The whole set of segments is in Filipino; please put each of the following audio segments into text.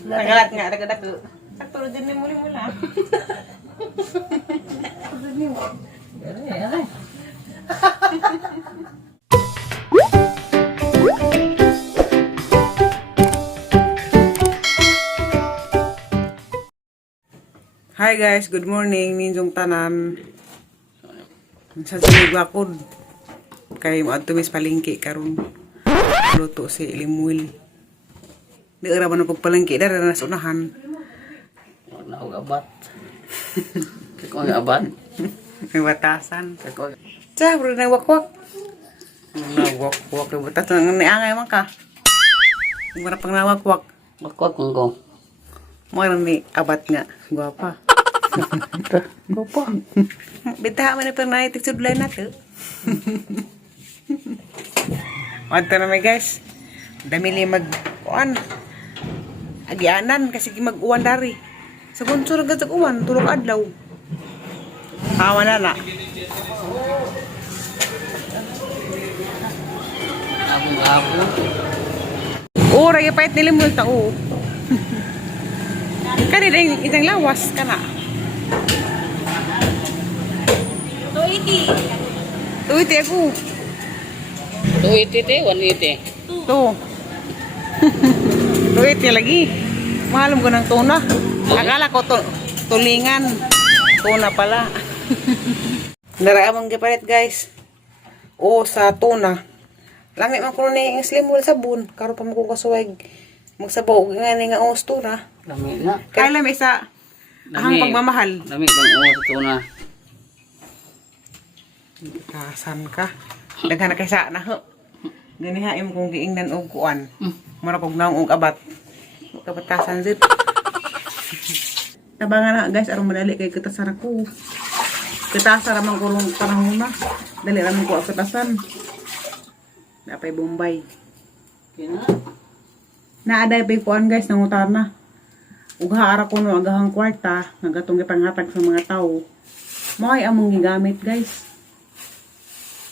Nagalat nga, daga-daga. Sakto din ni muli-mula. Hi guys, good morning. Ninjong tanan. Sa sinigwakod. Kay mo adto mis palengke karon. Luto si limuil. Di ra man pagpalengke dara na sa unahan. Wala og abat. Kung abat, May batasan. kung Cha, bro na wakwak. Na wakwak na batasan ni angay man ka. Mura pang nawakwak. makwak kung Mo ni abat nga, guwapa. Gopo. Bitaha man pa na tigsudlay nato. Wanto na may guys. Damili mag-uwan. Agianan kasi mag-uwan dari. Sa bunso na gazag uwan, tulog adlaw. Hawa na na. Abong-abong. Oo, ragipait nilimul ta, oo. Kani din itang lawas ka na. 280. 280 ako. 280 te, 180. To. 280 lagi. Mahal mo ko ng tuna. Akala ko tulingan. Tuna pala. Naraamang gipalit guys. O sa tuna. Lami man ko ni ang slim wall sabon. Karon pa mo ko kasuwag. Magsabaw nga ni nga os tuna. Lami na. Kaya lami sa ahang pagmamahal. Lami bang sa tuna. Kasan ka? Daghan na kay sa na ho. Ganihaim kong giingnan og kuan. Mura kog naong og abat. Kabatasan zit. Tabangan na guys aron madali kay kitasara ko. Kitasara man ko rong panahon na. Dali ra man ko ang kitasan. Napay Bombay. Kina. Naaday pa kuan guys nang utana. Ug haara ko no agahang kwarta nagatong gipanghatag sa mga tawo. Mo'y among gigamit guys.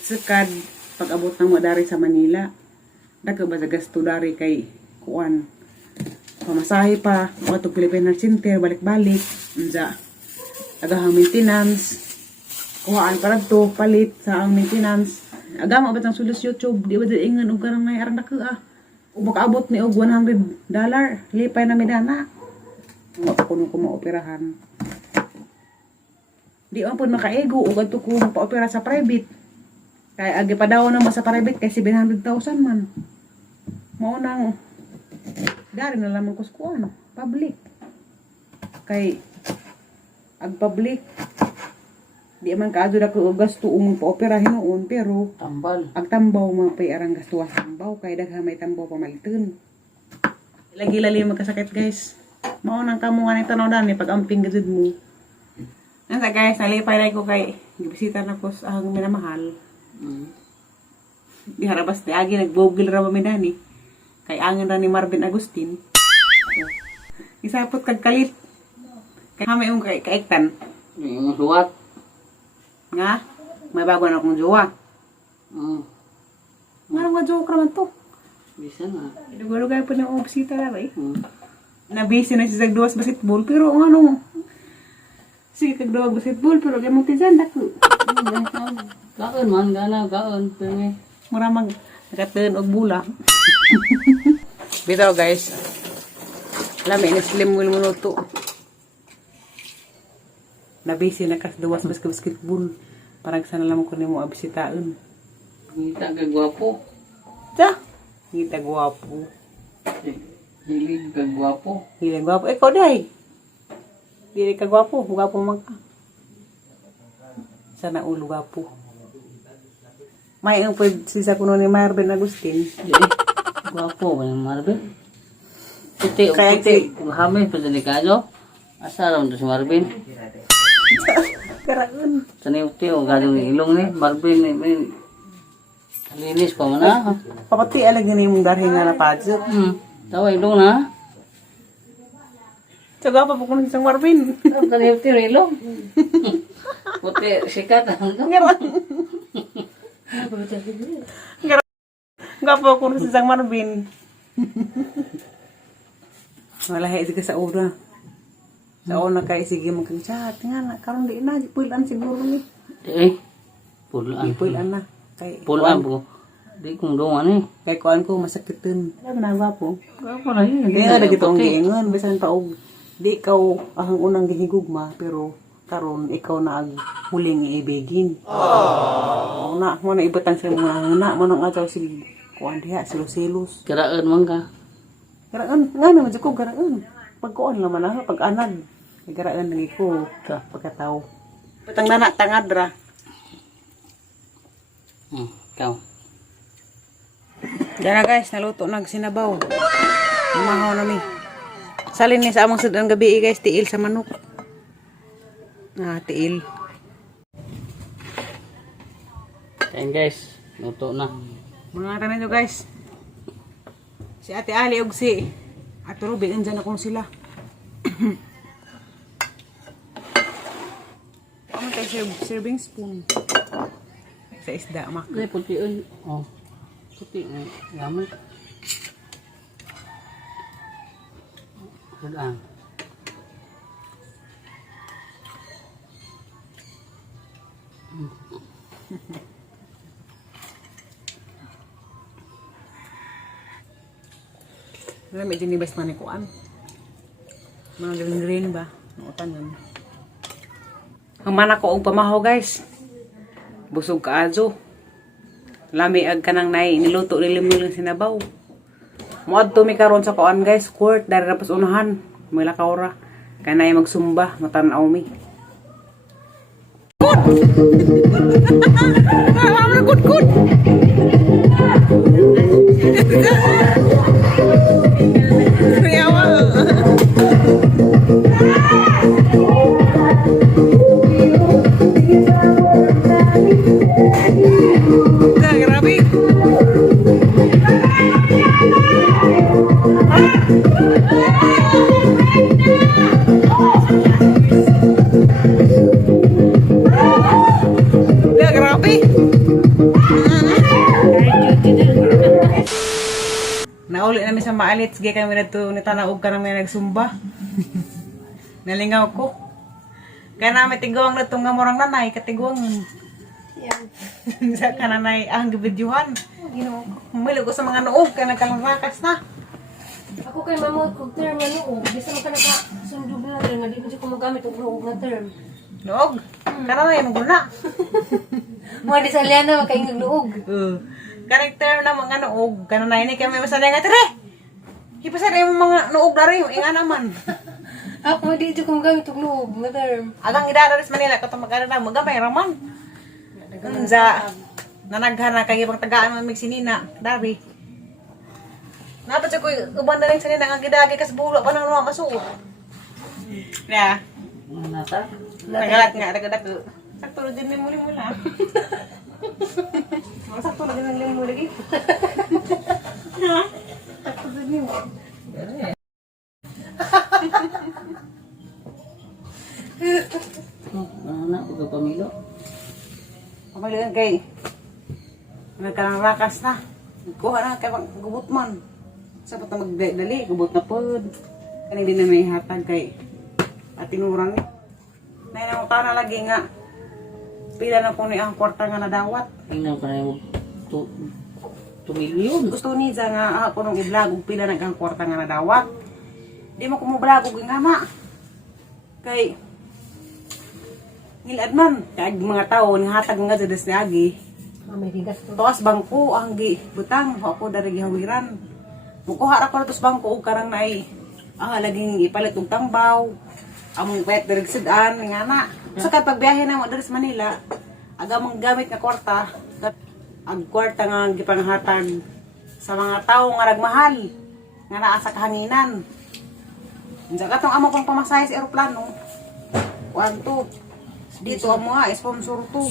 Sekad pag-abot ng mga dari sa Manila. Dagko ba sa gasto dari kay kuan. Pamasahe pa, mga Philippine Health Center, balik-balik. Unsa agahang maintenance. Kuhaan para to palit sa ang maintenance. Agama ba tang sulos YouTube, di ba di ingon og karang may arang dako ah. Ug makaabot ni og $100, lipay na midana. Mo kuno ko maoperahan. Di man pud makaego ug adto ko pa-opera sa private. Kay agi pa daw na sa private kay 700,000 man. Mao nang dari na lamang ko sa kuan, public. Kay ag public di man kaadto na ko gasto umong pa-opera hinuon pero Tambal. ag tambaw man pay arang gastuwas tambaw kay daghan may tambaw pamaliton. Lagi-lali magkasakit guys. Mao nang kamo nga ni tanaw dani pag amping gud mo. Nasa guys, nalipay ko kay gibisita na ko sa ahang minamahal. Di harabas di agi nagbogil ra ba midani. Kay angin ra ni Marvin Agustin. Isapot kag kalit. Kay hamay yung kaiktan. Yung suwat. Nga, may bago na akong jowa. Nga nga jowa ka naman to. Bisa na. Lugar-lugar po na bisita na rin. Nabisi na siya sa duwas basketball. Pero ano, sige kag duwas basketball. Pero kaya mong tizan dako. Kaon man, gana, kaon. Pero Maramang nakatuon og bula. Bitaw guys. Lami na slim will minuto. Nabisi na kas duwas basketball. Parang sana lang ko nimo abisitaon. ngita ka gwapo. Cha, ngita gwapo. Hilig ka gwapo. Hilang gwapo. Ikaw day. Dili ka gwapo, gwapo man ka. Sana ulo gwapo. May ang sisa kuno ni Marvin Agustin. Gwapo ba yung Marvin? Puti o Kaya puti. Hamay pa delikado. Asa raw si Marvin? Karaon. Tani-uti o gadong ilong ni Marvin ni linis pa man na. Papati alag ni mong darhin nga na padyo. Tawa ilong na. So gwapo po kuno isang Marvin. Tani-uti o ilong. Puti sikat. Gwapo kuno isang Marvin. Malahi ka sa una. Sa una kay sige magkang-chat nga na karon di na puilan siguro ni. Pulaan. Puilan na. Kay Pulaan po. Di kong dungan eh. kay kuan ko masakitin. Alam na ba po? Ako na yun. Kaya na gitong giingon bisan pa og di ikaw ang unang gihigugma pero karon ikaw na ang huling iibigin. Oh. Na mo na ibutang sa mga na mo nang ataw sige kuan diha silos-silos. Kiraan man ka. Garaan nga naman jud ko garaan. Pagkuan naman na pag anad. Garaan lagi ko sa pagkatao. Putang nana tangad ra. Ikaw. Diyan na guys, naluto nag sinabaw. Umahaw na mi. Salin ni sa among sudang gabi guys, tiil sa manok. Tiil. Kain guys. Luto na. Mga tanan nyo guys. Si Ate Ali og si Ate Ruby, andyan akong sila. Ano tayo serving spoon? Sa isda, mak. Ay, puti yun. Oh. Puti. Gamay. Sadaan. Wala, medyo nibas man ni kuan. Mga green ba? Nautan yun. Humana ko og pamahaw guys. Busog ka ajo. Lami ag kanang nay niluto nilimil sinabaw. Moadto mi karon sa kuan guys, court dari rapos unahan. May lakaw ra. Kanay magsumba, matanaw mi. Good. Grabe. Grabe. Nauli namin sa maalit. Sige kami na ito nitanaog ka namin nagsumba. Nalingaw ko. Kaya namin tiguang na itong gamurang nanay. Katiguang. Sa kananay ang gibidyuhan. Humilo ko sa mga noog. Kaya nagkalarakas na. Ako kay mamot kog term nga noog. Bisa man ka nakasundog na rin. Nga di ko siya kumagamit og noog na term. Noog? Kananay mong guna. Mga di sa liana makaingog noog. Karakter na mga noog. Kananay ni kami masanay nga tire. Hipasanay mo mga noog na rin. Inga naman. Ako di ko kumagamit og noog na term. Agang idadaris Manila. Kato mag-arana. Magamay raman. Sa nanaghana kay ibang tagaan man mig sinina. Dari. Napat sa ko uban na rin sa nina nga gidagi kas bulo pa nang nuwa masuot. Na. Nata? Nagalat nga dagat ko. Sakto na din mo mula. Sakto na din mo lagi. Ha? Sakto din mo. Anak, huwag pamilo. Pamalian kay nagkarang rakas na. Kuha na kay gubot man. Sa pata magdali, gubot na pod. Kani din na may hatag kay atinurang ni. Nay na utana lagi nga. Pila na po ni ang kwarta nga nadawat. Tingnan pa na yung 2 million. Gusto ni sa nga ako nung i-vlog og pila na ang kwarta nga nadawat. Di mo ko mo vlog og nga ma. Kay ngilad man kay mga tao ni hatag nga sa agi. May bigas to. Tuas bangko ang gi butang ako dari gihawiran. Mukuha ra ko tos bangko og karang naay laging ipalit og tambaw. Among pet dari sidan nga na. Sa pagbiyahe na mo dari sa Manila, aga mong gamit nga kwarta, ang kwarta nga gipanghatag sa mga tawo nga nagmahal nga naa sa kahanginan. Unsa katong amo pang pamasahe sa eroplano? Kwanto? Dito amo nga sponsor to.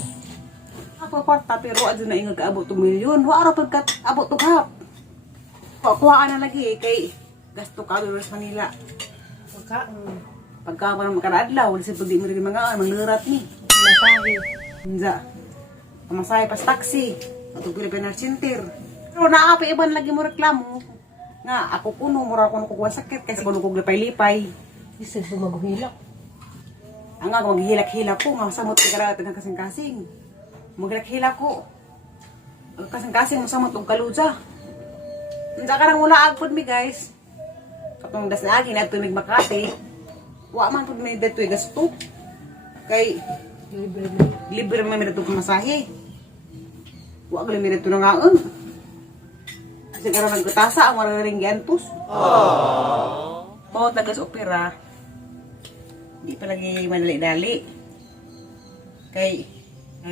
Ako kwarta pero adto na ingag abot 2 milyon. Wa ara pagkat abot og hap. Kuhaan na lagi kay gasto ka sa Manila. Pagka pa makaradlaw, kasi pag di mo rin mga manglurat ni. Masahe. Unsa? Pamasahe pas taxi. Atong Pilipinas Center. Pero naapi iban lagi mo reklamo Nga, ako kuno, mura ko kukuha sakit, kasi kuno kong lipay-lipay. Isig po maguhilak. Ang nga, maghilak-hilak ko, nga samot ka karagatan ng kasing-kasing. Maghilak-hilak ko. Kasing-kasing, masamot ng kaluja. Nanda ka nang mula agpod mi guys. Katong das na agi, na tumig Makati. Wa man pud may dito gasto. Kay, libre man may dito masahe. Wa ka may dito nga kasi karon nagkutasa ang mararing giantos. Pao tagas opera. Di pa lagi madali-dali. Kay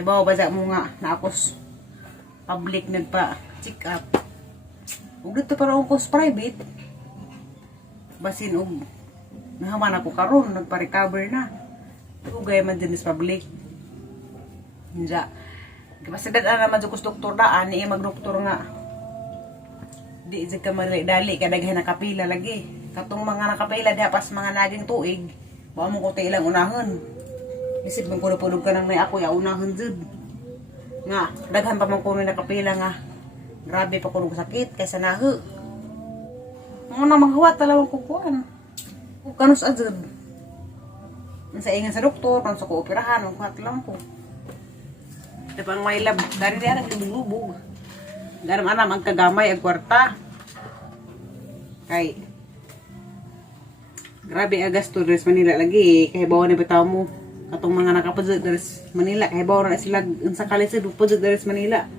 bawa ba mo nga naapos public nagpa check up. Ug dito para ako sa private. Basin og nahaman ako karon nagpa-recover na. Ugay man din sa public. Hinja. Kapasidad naman sa doktor daan ni mag-doktor nga. Di ka madali-dali kadaghan nakapila lagi. Katong mga nakapila diha pas mga naging tuig, wa mo ko ilang unahon. Isip man puno-punog ka nang may ako ya unahon jud. Nga daghan pa man kuno nakapila nga. Grabe pa kuno sakit kaysa nahu. Mo na manghuwat talawang kukuan. Ug kanus ajud. Sa ingan sa doktor, kan sa kooperahan, kuhat lang ko. Dapang may lab, dari diyan naglubog. Garam anam ang kagamay ang kwarta. Kay grabe agas to Dres Manila lagi kay bawa ni bitaw mo katong mga nakapudyo Dres Manila kay bawa na sila sa kalisod pudyo Dres Manila.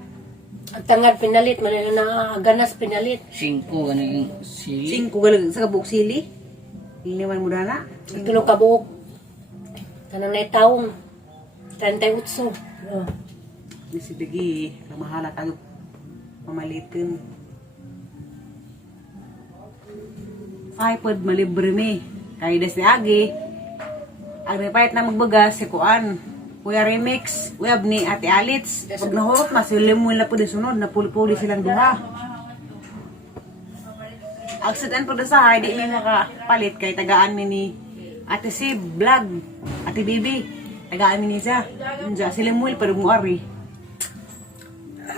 Ang tangad pinalit, manila na ganas pinalit. 5 ano yung sili. 5 galag sa kabuk sili. Iniwan mo dana. Ang tulong kabuok. Tanang na taong 38. Bisi dagi kamahala tayo mamalitin. Pod malibre mi. Kay des ni agi. Ang repayat na magbagas si Kuan. Kuya Remix, Kuya ni Ate Alits. Pag nahurot na sila mo na po sunod na puli-puli silang duha. Aksident po sa hay, di mi makapalit kay tagaan mi ni Ate Sib, Vlog, Ate Bibi. Tagaan mi ni siya. Sila mo pa rin mo ari.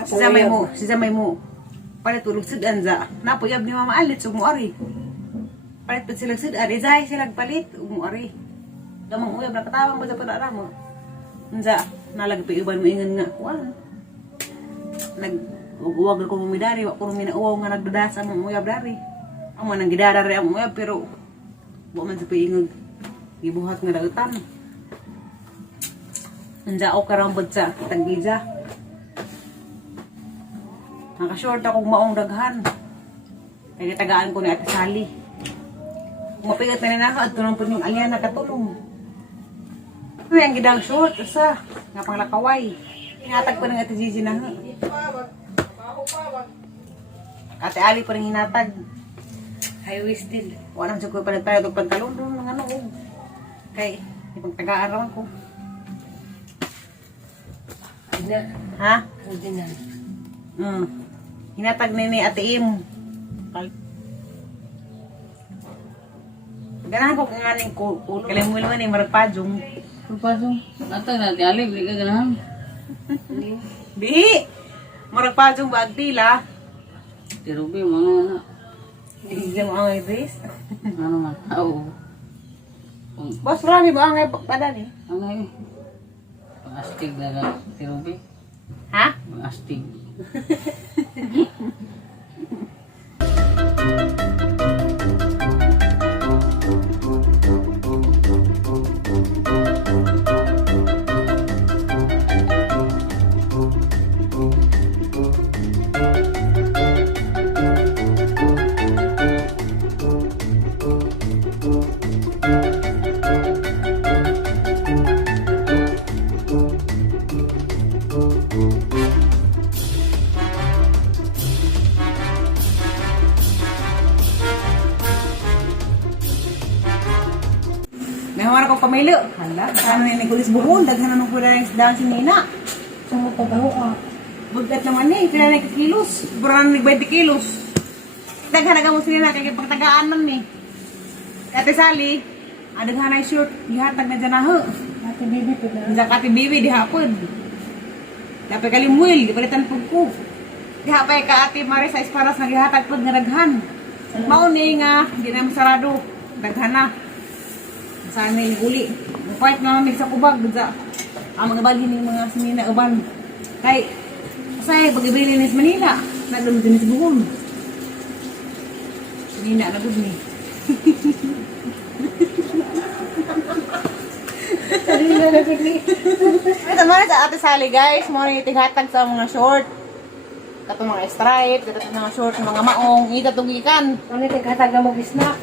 Si Zamay mo. Palit tulog sidan za. Napuyab ni Mama Alit ug mo ari. Palit pa sila sidan, izay sila palit ug mo ari. Gamang uyab nakatawang ba sa padara mo. Unsa nalagpi uban mo ingon nga kuan. Nag-uwag ko mumidari, wa ko minauwaw nga nagdadasa mo uyab dari. Amo nang gidadari ang uyab pero wa man sa paingog. Gibuhat nga dautan. Unsa o karambod sa tagija. Nakashort akong maong daghan. Kaya tagaan ko ni Ate Sally. Kung mapigat na naka, at tulong po yung alyan nakatulong. Ay, ang gidang short, isa. Nga pang lakaway. Hinatag pa ng Ate Gigi na. Ate Ali pa rin hinatag. High-waisted. Wala siya ko pa nagtayo ng pantalon doon, mga ano. Kay, ipagtagaan naman ko. Dina. Ha? Dina. Hinatag ni Ate Im. Ganahan ko kung aning kulo. Kalimulo man eh, maragpadyong. Pagpasong, natag natin alib, di ka ganahan. Di! Maragpadyong ba agtila? Tirubi, mga anak. Hindi mo ang ibis. Ano man, oo. Boss, marami mo ang padan eh. Ano yun? Pang-astig na ka, tirubi. Ha? Pang-astig. Nahamara ko pamilyo. Hala, ano yung nigulis buhon? Daghan na nung pula yung isdaan si Nina. Sumot pa daw ka. Bugat naman eh, kailan na kilos. Burang na 20 kilos. Daghan na mo si Nina, kaya pagtagaan man eh. Ate Sally, daghan na yung short, ihatag na dyan na ho. Ate Bibi pa na. Diyan Ate Bibi, di hapon. Dapat kalimwil, di palitan po ko. Di hapay ka Ate Maris sa Esparas, naghihatag po nga daghan. Mauni nga, hindi na masarado. Daghan na. Sana yung uli. Kahit nga may sa kubag, sa mga balhin ng mga sinina uban. Kay, say, pag-ibili ni sa Manila, nagdalo din sa buhon. Sinina na gud ni. Ito mga sa Ate Sally guys, mga nitihatag sa mga short. Kato mga stripe, kato mga short, mga maong, itatugikan. Ano yung kataga mag-snack?